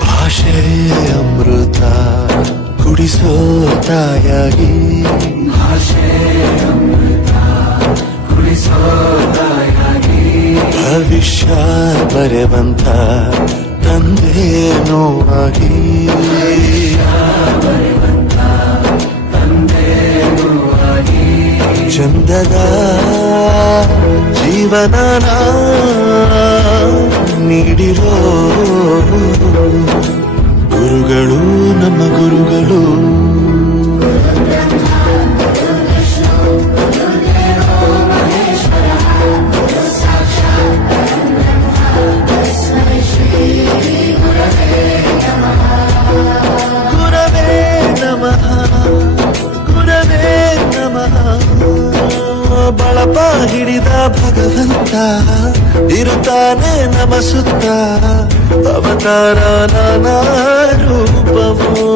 ಭಾಷೆ ಅಮೃತ ಕುಡಿಸೋ ತಾಯಾಗಿ. ಭವಿಷ್ಯ ಬರೆವಂತ ತಂದೆ ಆಗಿ అందగా జీవనా నీడిలో ಭಗವಂತ ಇರುತ್ತಾನೆ ನಮ ಸುತ್ತ ಅವತಾರ ನಾನಾ ರೂಪವೋ